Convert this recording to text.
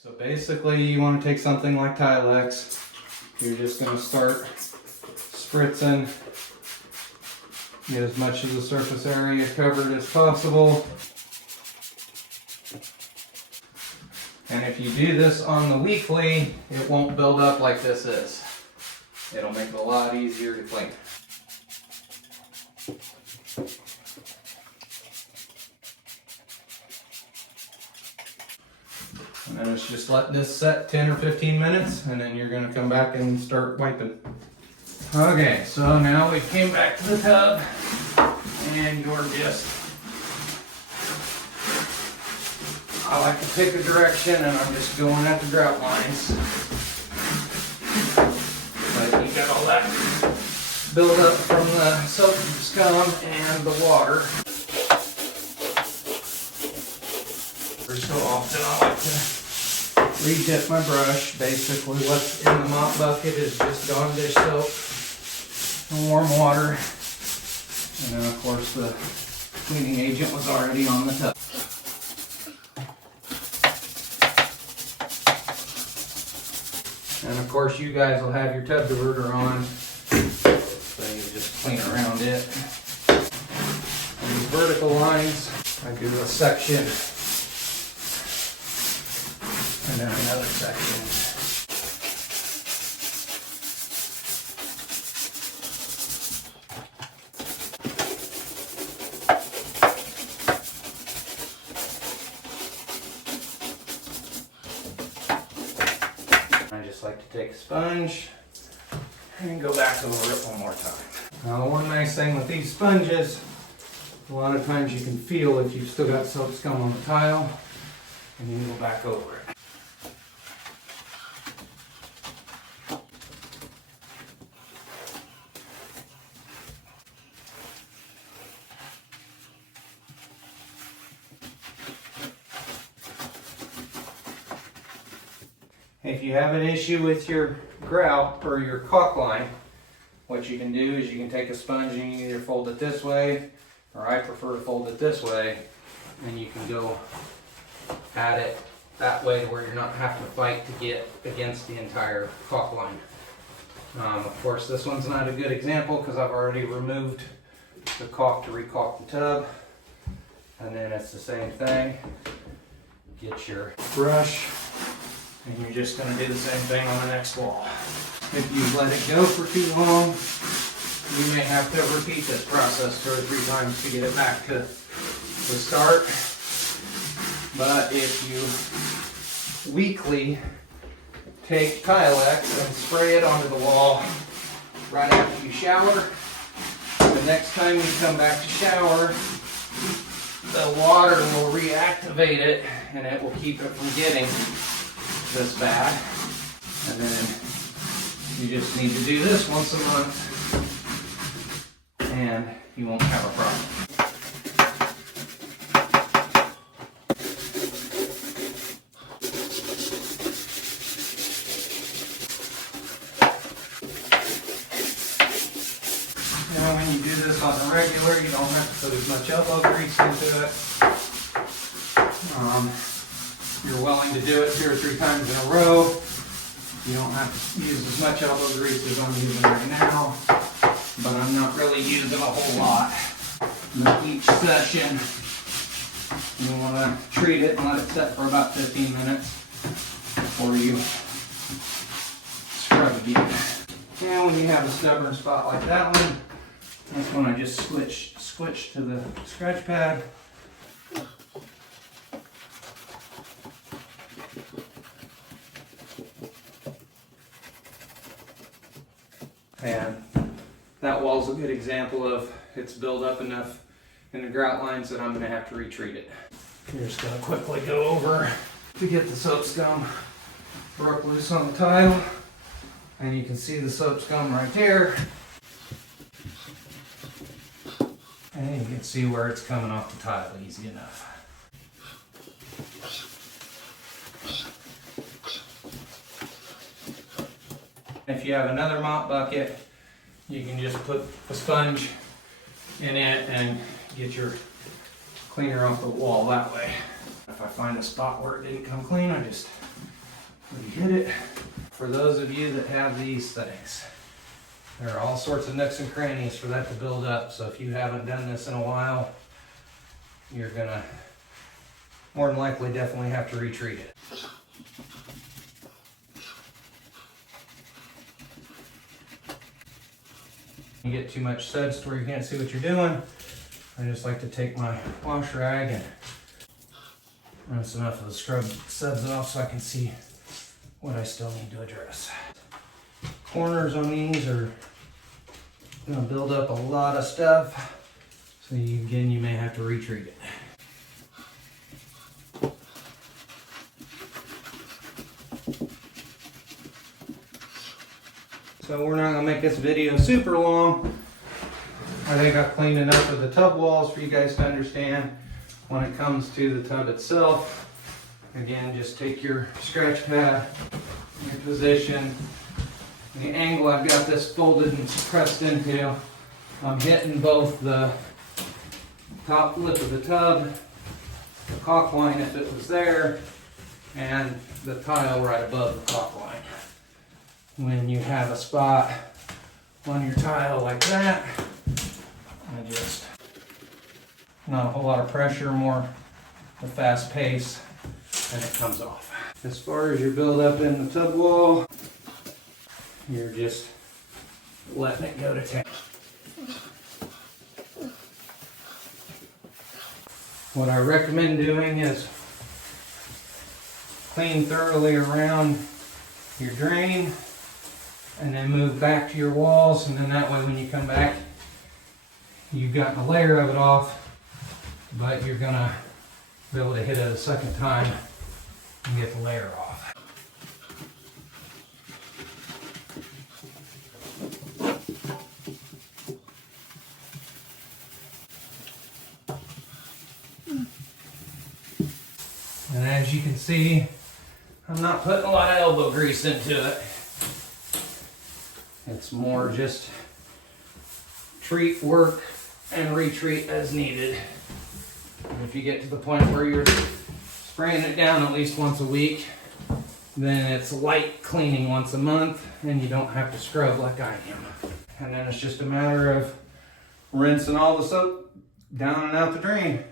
So basically you want to take something like Tilex. You're just going to start spritzing. Get as much of the surface area covered as possible. And if you do this on the weekly, it won't build up like this is. It'll make it a lot easier to clean. And then it's just let this set 10 or 15 minutes, and then you're gonna come back and start wiping. Okay, so now we came back to the tub, and you're just, I like to pick a direction, and I'm just going at the grout lines. But you got all that build up from the soap scum and the water. Every so often I like to re-dip my brush. Basically what's in the mop bucket is just Dawn dish soap and warm water. And then of course the cleaning agent was already on the tub. And of course you guys will have your tub diverter on, so you just clean around it. And these vertical lines, I do a section and then another section. I just like to take a sponge and go back over it one more time. Now the one nice thing with these sponges, a lot of times you can feel if you've still got soap scum on the tile, and you can go back over it. If you have an issue with your grout or your caulk line, what you can do is you can take a sponge and you can either fold it this way, or I prefer to fold it this way, and you can go at it that way where you're not having to fight to get against the entire caulk line. Of course this one's not a good example because I've already removed the caulk to re-caulk the tub, and then it's the same thing. Get your brush, and you're just going to do the same thing on the next wall. If you let it go for too long, you may have to repeat this process 2 or 3 times to get it back to the start. But if you weekly take Tilex and spray it onto the wall right after you shower, the next time you come back to shower, the water will reactivate it and it will keep it from getting this bad. And then you just need to do this once a month and you won't have a problem. Now when you do this on the regular, you don't have to put as much elbow grease into it. You're willing to do it 2 or 3 times in a row. You don't have to use as much elbow grease as I'm using right now, but I'm not really using a whole lot. And each session, you want to treat it and let it set for about 15 minutes before you scrub again. And when you have a stubborn spot like that one, that's when I just switch to the scratch pad. And that wall's a good example of it's built up enough in the grout lines that I'm going to have to retreat it. I'm just going to quickly go over to get the soap scum broke loose on the tile. And you can see the soap scum right there. And you can see where it's coming off the tile easy enough. If you have another mop bucket, you can just put a sponge in it and get your cleaner off the wall that way. If I find a spot where it didn't come clean, I just re-hit it. For those of you that have these things, there are all sorts of nooks and crannies for that to build up. So if you haven't done this in a while, you're gonna more than likely definitely have to retreat it. You get too much suds to where you can't see what you're doing. I just like to take my wash rag and rinse enough of the scrub suds off so I can see what I still need to address. Corners on these are gonna build up a lot of stuff, so again, you may have to retreat it. So we're not gonna make this video super long. I think I've cleaned enough of the tub walls for you guys to understand. When it comes to the tub itself, again, just take your scratch pad, your position, the angle I've got this folded and pressed into. I'm hitting both the top lip of the tub, the caulk line if it was there, and the tile right above the caulk line. When you have a spot on your tile like that, I just, not a whole lot of pressure, more a fast pace, and it comes off. As far as your build up in the tub wall, you're just letting it go to town. What I recommend doing is clean thoroughly around your drain and then move back to your walls, and then that way when you come back, you've gotten a layer of it off, but you're gonna be able to hit it a second time and get the layer off. And as you can see, I'm not putting a lot of elbow grease into it. It's more just treat, work, and retreat as needed. And if you get to the point where you're spraying it down at least once a week, then it's light cleaning once a month, and you don't have to scrub like I am. And then it's just a matter of rinsing all the soap down and out the drain.